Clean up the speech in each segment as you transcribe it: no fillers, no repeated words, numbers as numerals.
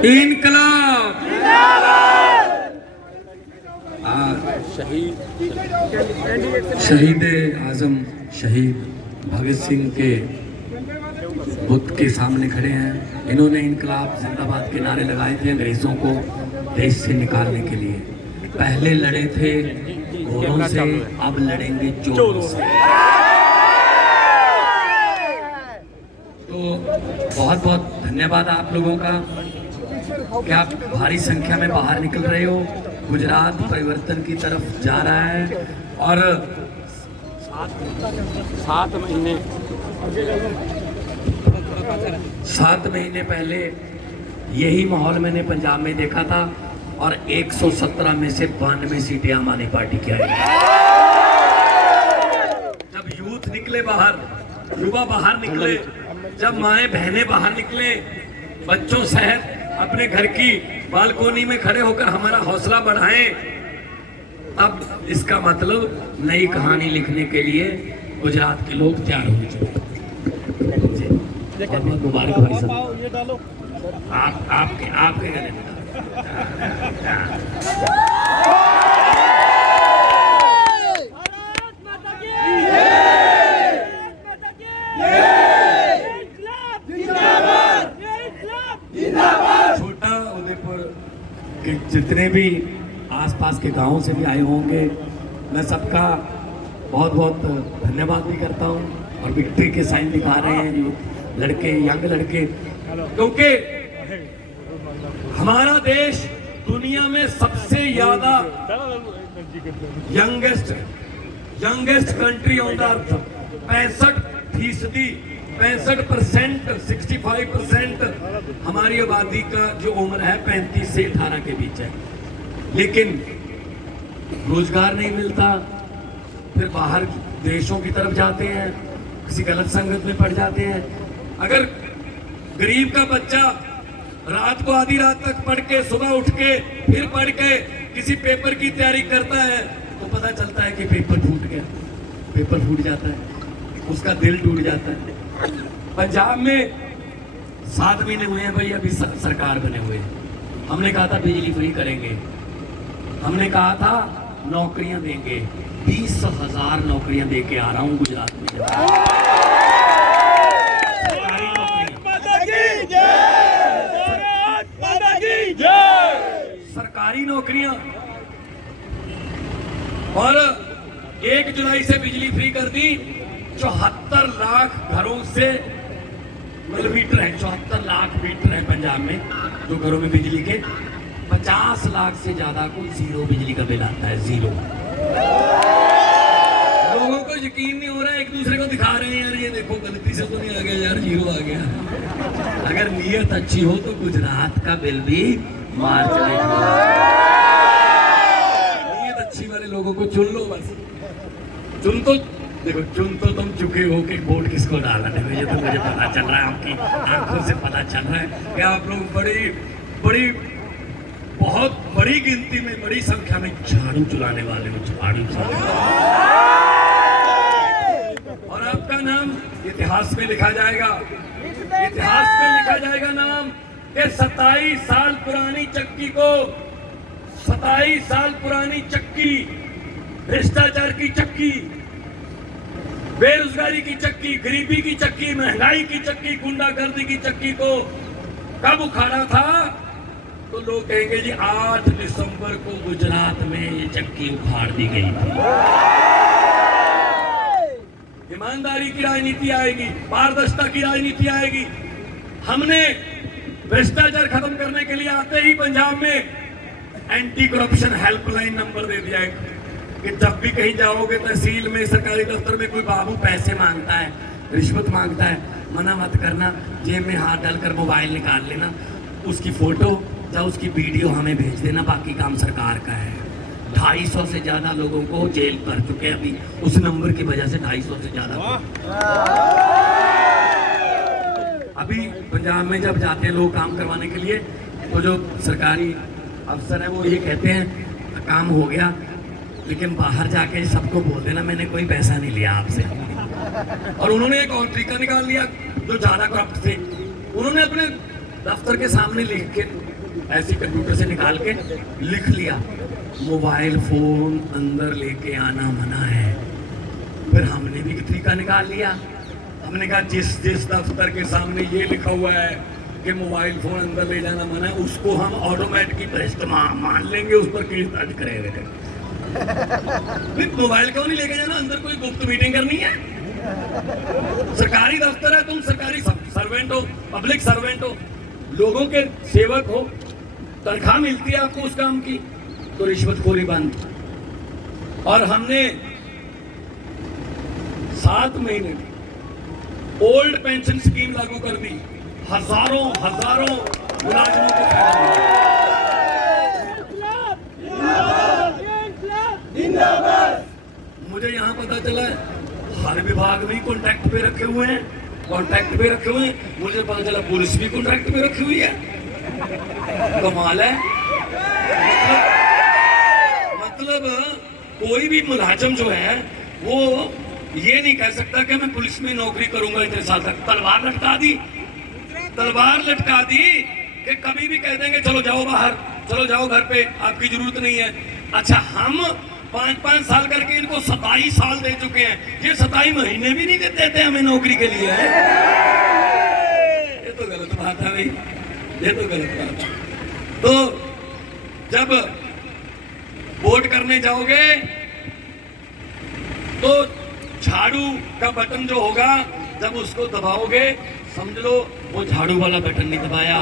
इनकलाब शहीद आजम शहीद भगत सिंह के बुत के सामने खड़े हैं। इन्होंने इनकलाब जिंदाबाद के नारे लगाए थे अंग्रेजों को देश से निकालने के लिए। पहले लड़े थे घोड़ों से, अब लड़ेंगे चोरों से। तो बहुत बहुत धन्यवाद आप लोगों का कि आप भारी संख्या में बाहर निकल रहे हो। गुजरात परिवर्तन की तरफ जा रहा है और 7 महीने पहले यही माहौल मैंने पंजाब में देखा था और 117 में से 92 सीटें आम आदमी पार्टी की आई। जब यूथ निकले बाहर, युवा बाहर निकले, जब माएं बहनें बाहर निकले, बच्चों सहित अपने घर की बालकोनी में खड़े होकर हमारा हौसला बढ़ाएं, अब इसका मतलब नई कहानी लिखने के लिए गुजरात के लोग तैयार हो चुके। बहुत बहुत मुबारक भाई साहब, आपके गले में छोटा उदयपुर के जितने भी आसपास के गांवों से भी आए होंगे, मैं सबका बहुत बहुत धन्यवाद भी करता हूं। और विक्ट्री के साइन दिखा रहे हैं जो लड़के, यंग लड़के, क्योंकि हमारा देश दुनिया में सबसे ज्यादा youngest country on the earth. 65% 65% हमारी आबादी का जो उम्र है 35 से 18 के बीच है, लेकिन रोजगार नहीं मिलता, फिर बाहर देशों की तरफ जाते हैं, किसी गलत संगत में पड़ जाते हैं। अगर गरीब का बच्चा रात को आधी रात तक पढ़ के, सुबह उठ के, फिर पढ़ के किसी पेपर की तैयारी करता है तो पता चलता है कि पेपर फूट गया, पेपर फूट जाता है, उसका दिल टूट जाता है। पंजाब में 7 महीने हुए हैं भाई, अभी सरकार बने हुए हैं। हमने कहा था बिजली फ्री करेंगे, हमने कहा था नौकरियां देंगे, 20,000 नौकरियां दे के आ रहा हूं गुजरात में। सरकारी नौकरियां, और 1 जुलाई से बिजली फ्री कर दी। 74 लाख घरों से मीटर है, 74 लाख मीटर है पंजाब में जो घरों में बिजली के। 50 लाख से ज्यादा को जीरो बिजली का बिल आता है, जीरो। लोगों को यकीन नहीं हो रहा है, एक दूसरे को दिखा रहे हैं यार ये देखो गलती से तो नहीं आ गया यार, जीरो आ गया। अगर नीयत अच्छी हो तो गुजरात का बिल भी मार चलेगा। नीयत अच्छी वाले लोगों को चुन लो बस। चुन तो देखो, चुन तो तुम चुके हो कि वोट किसको डालना है, ये तो मुझे पता चल रहा है, आपकी आंखों से पता चल रहा है कि आप लोग बड़ी बहुत बड़ी गिनती में, बड़ी संख्या में झाड़ू चलाने वाले हो, झाड़ू चलाने। और आपका नाम इतिहास में लिखा जाएगा, इतिहास में लिखा जाएगा नाम कि 27 साल पुरानी चक्की को, 27 साल पुरानी चक्की, भ्रष्टाचार की चक्की, बेरोजगारी की चक्की, गरीबी की चक्की, महंगाई की चक्की, गुंडागर्दी की चक्की को कब उखाड़ा था? तो लोग कहेंगे जी 8 दिसंबर को गुजरात में ये चक्की उखाड़ दी गई थी। ईमानदारी की राजनीति आएगी, पारदर्शिता की राजनीति आएगी। हमने भ्रष्टाचार खत्म करने के लिए आते ही पंजाब में एंटी करप्शन हेल्पलाइन नंबर दे दिया है कि जब भी कहीं जाओगे, तहसील में, सरकारी दफ्तर में, कोई बाबू पैसे मांगता है, रिश्वत मांगता है, मना मत करना, जेब में हाथ डालकर मोबाइल निकाल लेना, उसकी फोटो या उसकी वीडियो हमें भेज देना, बाकी काम सरकार का है। 250 से ज्यादा लोगों को जेल कर चुके हैं अभी उस नंबर की वजह से, 250 से ज्यादा। अभी पंजाब में जब जाते हैं लोग काम करवाने के लिए, तो जो सरकारी अफसर है वो ये कहते हैं काम हो गया, लेकिन बाहर जाके सबको बोल देना मैंने कोई पैसा नहीं लिया आपसे। और उन्होंने एक और तरीका निकाल लिया, जो ज्यादा करप्ट थे, उन्होंने अपने दफ्तर के सामने लिख के ऐसे कंप्यूटर से निकाल के लिख लिया, मोबाइल फोन अंदर लेके आना मना है। फिर हमने भी तरीका निकाल लिया, हमने कहा जिस दफ्तर के सामने ये लिखा हुआ है कि मोबाइल फोन अंदर ले जाना मना है, उसको हम ऑटोमेटिक भ्रष्ट मान लेंगे, उस पर केस दर्ज करेंगे। मोबाइल क्यों नहीं लेके जाना, अंदर कोई गुप्त मीटिंग करनी है? सरकारी दफ्तर है, तुम सरकारी सर्वेंट हो, पब्लिक सर्वेंट हो, लोगों के सेवक हो, तनख्वाह मिलती है आपको उस काम की, तो रिश्वतखोरी बंद। और हमने 7 महीने ओल्ड पेंशन स्कीम लागू कर दी, हजारों मुलाजिमों को फायदा मिला। मुझे यहाँ पता चला हर विभाग में कॉन्ट्रैक्ट पे रखे हुए हैं, मुझे पता चला पुलिस भी कॉन्ट्रैक्ट पे रखी हुई है। कमाल है। मतलब कोई भी मुलाजिम जो है वो ये नहीं कह सकता कि मैं पुलिस में नौकरी करूंगा इतने साल तक। तलवार लटका दी कि कभी भी कह देंगे चलो जाओ बाहर, चलो जाओ घर पे, आपकी जरूरत नहीं है। अच्छा, हम 5-5 साल करके इनको 27 साल दे चुके हैं, ये 27 महीने भी नहीं देते थे हमें नौकरी के लिए। ये तो गलत बात है भाई, ये तो गलत बात है। तो जब वोट करने जाओगे तो झाड़ू का बटन जो होगा, जब उसको दबाओगे समझ लो वो झाड़ू वाला बटन नहीं दबाया,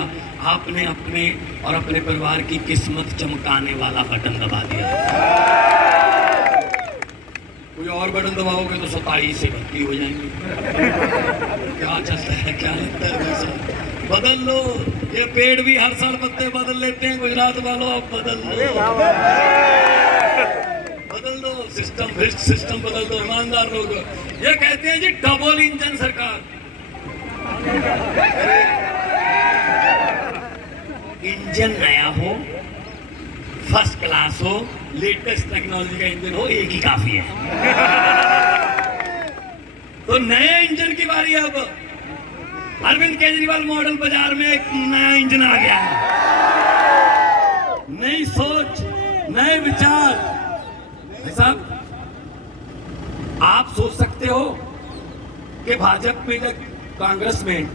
आपने अपने और अपने परिवार की किस्मत चमकाने वाला बटन दबा दिया। कोई और बटन दबाओगे तो 27 से भर्ती हो जाएंगे। क्या चलता है, क्या लगता है वैसा? बदल लो, ये पेड़ भी हर साल पत्ते बदल लेते हैं गुजरात वालों, अब बदल दो सिस्टम बदल दो, ईमानदार लोग। ये कहते हैं जी डबल इंजन सरकार। इंजन नया हो, फर्स्ट क्लास हो, लेटेस्ट टेक्नोलॉजी का इंजन हो, एक ही काफी है। तो नए इंजन की बारी है। अब अरविंद केजरीवाल मॉडल बाजार में एक नया इंजन आ गया है, नई सोच, नए विचार। साहब, आप सोच सकते हो कि भाजपा में या कांग्रेस में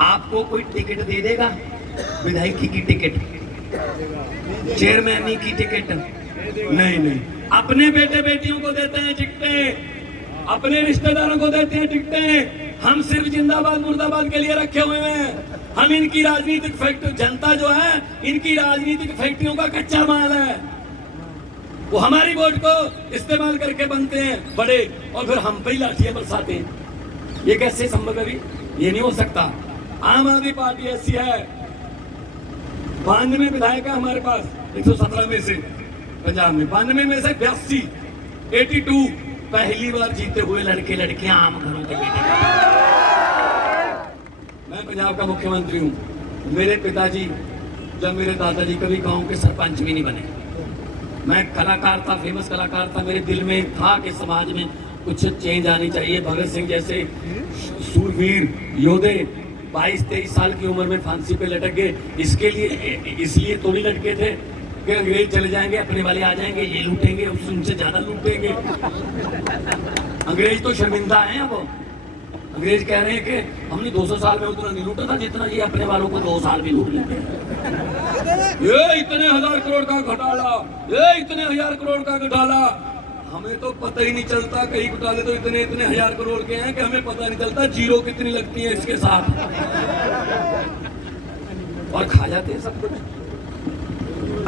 आपको कोई टिकट दे देगा? विधायकी की टिकट, चेयरमैनी की टिकट नहीं। अपने बेटे बेटियों को देते हैं टिकटें, अपने रिश्तेदारों को देते हैं टिकटें। हम सिर्फ जिंदाबाद मुर्दाबाद के लिए रखे हुए हैं। हम इनकी राजनीतिक फैक्ट्री, जनता जो है इनकी राजनीतिक फैक्ट्रियों का कच्चा माल है। वो हमारी वोट को इस्तेमाल करके बनते हैं बड़े, और फिर हम पे ही लाठियां बरसाते हैं। ये कैसे संभव है? ये नहीं हो सकता। आम आदमी पार्टी ऐसी है, 92 विधायक है हमारे पास, 117 में से पंजाब में, 92 में से 82 पहली बार जीते हुए लड़के लड़कियां आम घरों के बेटे। मैं पंजाब का मुख्यमंत्री हूँ। मेरे पिताजी, जब मेरे दादाजी कभी गांव के सरपंच भी नहीं बने, मैं कलाकार था, फेमस कलाकार था। मेरे दिल में था कि समाज में कुछ चेंज आनी चाहिए। भगत सिंह जैसे सूरवीर योद्धे 22-23 साल की उम्र में फांसी पे लटक गए। इसलिए तो नहीं लटके थे कि अंग्रेज चले जाएंगे, अपने वाले आ जाएंगे, ये लूटेंगे, उनसे ज्यादा लूटेंगे। अंग्रेज तो शर्मिंदा हैं। अब अंग्रेज कह रहे हैं कि हमने 200 साल में उतना नहीं लूटा था जितना ये अपने वालों को 2 साल भी लूट लेते हैं। ये इतने 1000 करोड़ का घोटाला, ये इतने 1000 करोड़ का घोटाला, हमें तो पता ही नहीं चलता। कई घोटाले तो इतने 1000 करोड़ के हैं कि हमें पता नहीं चलता जीरो कितनी लगती है इसके साथ, और खा जाते हैं सब कुछ।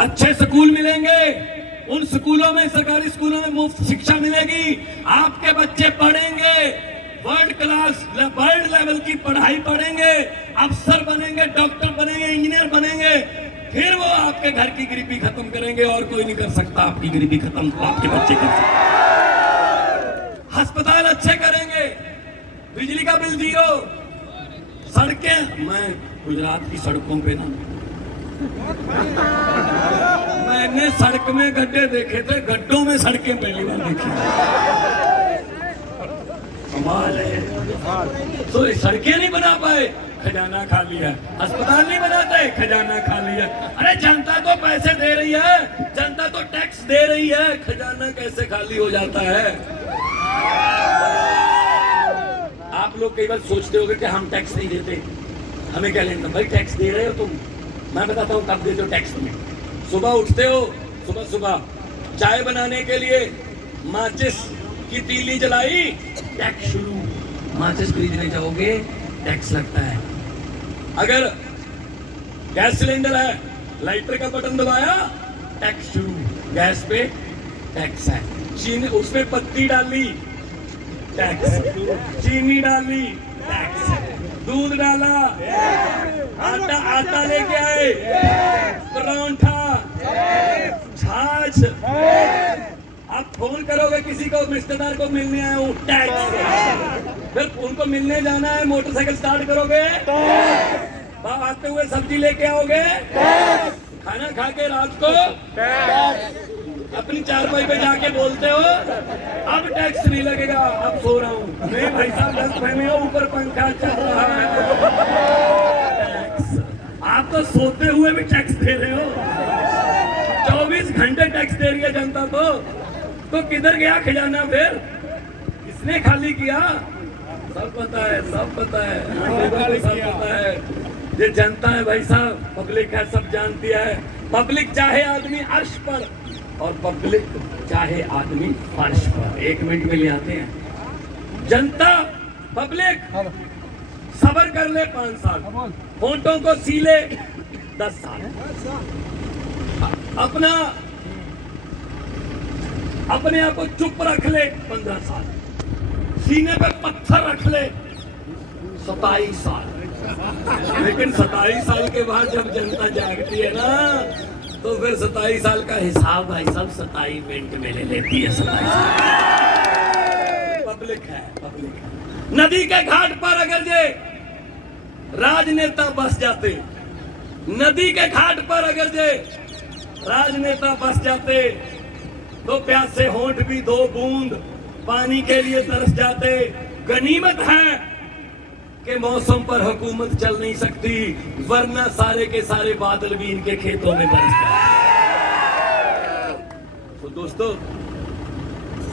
अच्छे स्कूल मिलेंगे, उन स्कूलों में, सरकारी स्कूलों में मुफ्त शिक्षा मिलेगी, आपके बच्चे पढ़ेंगे, वर्ल्ड क्लास, वर्ल्ड लेवल की पढ़ाई पढ़ेंगे, अफसर बनेंगे, डॉक्टर बनेंगे, इंजीनियर बनेंगे। फिर वो आपके घर की गरीबी खत्म करेंगे, और कोई नहीं कर सकता आपकी गरीबी खत्म, तो आपके बच्चे कर सकते। अस्पताल अच्छे करेंगे, बिजली का बिल 0, सड़कें। मैं गुजरात की सड़कों पे ना, मैंने सड़क में गड्ढे देखे थे, गड्ढों में सड़कें पहली बार देखी। कमाल है। तो सड़कें नहीं बना पाए, खजाना खाली है। अस्पताल नहीं बनाते, खजाना खाली है। अरे जनता तो पैसे दे रही है, जनता तो टैक्स दे रही है, खजाना कैसे खाली हो जाता है? आप लोग कई बार सोचते होंगे कि हम टैक्स नहीं देते, हमें क्या लेना? भाई टैक्स दे रहे हो तुम, मैं बताता हूँ कब देते हो टैक्स तुम्हें। सुबह उठते हो, सुबह सुबह चाय बनाने के लिए माचिस की तीली जलाई, टैक्स शुरू। माचिस खरीदने जाओगे, टैक्स लगता है। अगर गैस सिलेंडर है, लाइटर का बटन दबाया, टैक्स शुरू। गैस पे टैक्स है। चीनी, उसमें पत्ती डाली, टैक्स। चीनी डाली, टैक्स। दूध डाला, आटा लेके आए, परांठा, छाछ। आप फोन करोगे किसी को, रिश्तेदार को मिलने आए हो, टैक्स। फिर उनको मिलने जाना है, मोटरसाइकिल स्टार्ट करोगे, आते हुए सब्जी लेके आओगे, खाना खा के रात को अपनी चारपाई पे जाके बोलते हो अब टैक्स नहीं लगेगा, अब सो रहा हूँ मैं। भाई साहब 10 महीने ऊपर पंखा चल रहा है, टैक्स। आप तो सोते हुए भी टैक्स दे रहे हो। 24 घंटे टैक्स दे रही है जनता तो किधर गया खजाना? फिर किसने खाली किया? सब पता है, सब पता है, सब पता है। ये जनता है भाई साहब, पब्लिक है, सब जानती है। पब्लिक चाहे आदमी अर्श पर और पब्लिक चाहे आदमी फर्श पर। 1 मिनट में ले आते हैं। जनता, पब्लिक सबर कर ले 5 साल, होंठों को सीले 10 साल, अपने आप को चुप रख ले 15 साल, सीने पे पत्थर रख ले 27 साल। लेकिन 27 साल के बाद जब जनता जागती है ना, तो फिर 27 साल का हिसाब भाई साहब 27 मिनट में ले लेती है। 27 पब्लिक है, पब्लिक है। नदी के घाट पर अगर जे राजनेता बस जाते, नदी के घाट पर अगर जे राजनेता बस जाते, तो प्यासे होंठ भी 2 बूंद पानी के लिए तरस जाते। गनीमत है कि मौसम पर हुकूमत चल नहीं सकती, वरना सारे के सारे बादल भी इनके खेतों में बरसते। तो दोस्तों,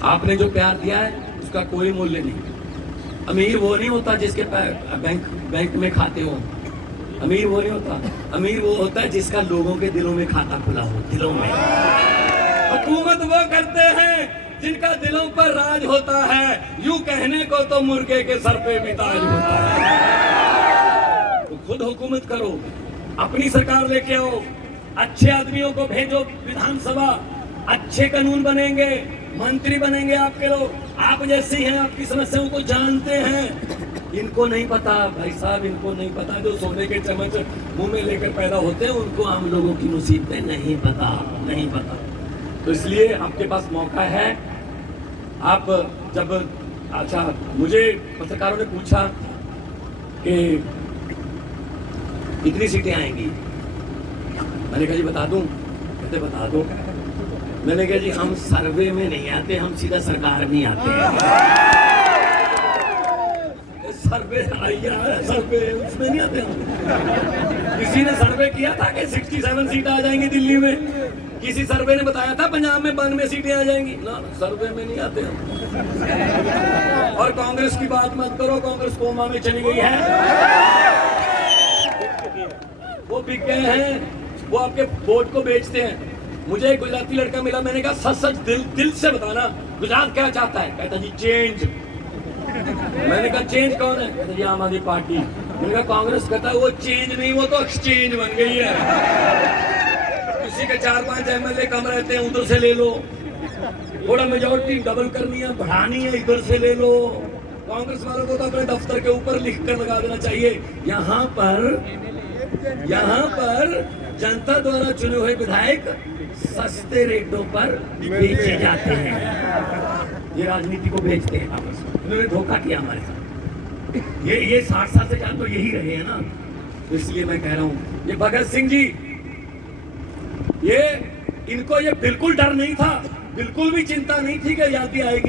आपने जो प्यार दिया है उसका कोई मूल्य नहीं। अमीर वो नहीं होता जिसके बैंक में खाते हो, अमीर वो नहीं होता। अमीर वो होता है जिसका लोगों के दिलों में खाता खुला हो, दिलों में। हुकूमत वो करते हैं जिनका दिलों पर राज होता है। यूं कहने को तो मुर्गे के सर पे भी ताज होता है। तो खुद हुकूमत करो, अपनी सरकार लेके आओ, अच्छे आदमियों को भेजो विधानसभा, अच्छे कानून बनेंगे, मंत्री बनेंगे आपके लोग, आप जैसे हैं, आपकी समस्याओं को जानते हैं। इनको नहीं पता भाई साहब, इनको नहीं पता। जो सोने के चम्मच मुंह में लेकर पैदा होते हैं, उनको आम लोगों की मुसीबतें नहीं पता, नहीं पता। तो इसलिए आपके पास मौका है। आप जब, अच्छा, मुझे पत्रकारों ने पूछा कि कितनी सीटें आएंगी, मैंने कहा जी बता दूं? कहते बता दो। मैंने कहा जी हम सर्वे में नहीं आते, हम सीधा सरकार में आते हैं। सर्वे सर्वे उसमें नहीं आते हम। किसी ने सर्वे किया था कि 67 सीटें आ जाएंगी दिल्ली में? किसी सर्वे ने बताया था पंजाब में 92 सीटें आ जाएंगी? ना, सर्वे में नहीं आते हम। और कांग्रेस की बात मत करो, कांग्रेस कोमा में चली गई है, वो बिक गए हैं, वो आपके वोट को बेचते हैं। मुझे एक गुजराती लड़का मिला, मैंने कहा सच सच दिल से बताना, गुजरात क्या चाहता है? कहता जी चेंज। मैंने कहा चेंज कौन है? कहता जी आम आदमी पार्टी। मैंने कहा कांग्रेस? कहता है वो चेंज नहीं, वो तो एक्सचेंज बन गई है। किसी के 4-5 MLA कम रहते हैं, उधर से ले लो। थोड़ा मेजॉरिटी डबल करनी है, बढ़ानी है, इधर से ले लो। कांग्रेस वालों को तो अपने दफ्तर के ऊपर लिख कर लगा देना चाहिए, यहाँ पर जनता द्वारा चुने हुए विधायक सस्ते रेटों पर बेचे जाते हैं। ये राजनीति को बेचते हैं आपस में। इन्होंने धोखा किया हमारे साथ। ये 60 साल से जान तो यही रहे हैं ना। तो इसलिए मैं कह रहा हूँ, ये भगत सिंह जी, इनको ये बिल्कुल डर नहीं था, बिल्कुल भी चिंता नहीं थी कि आजादी आएगी।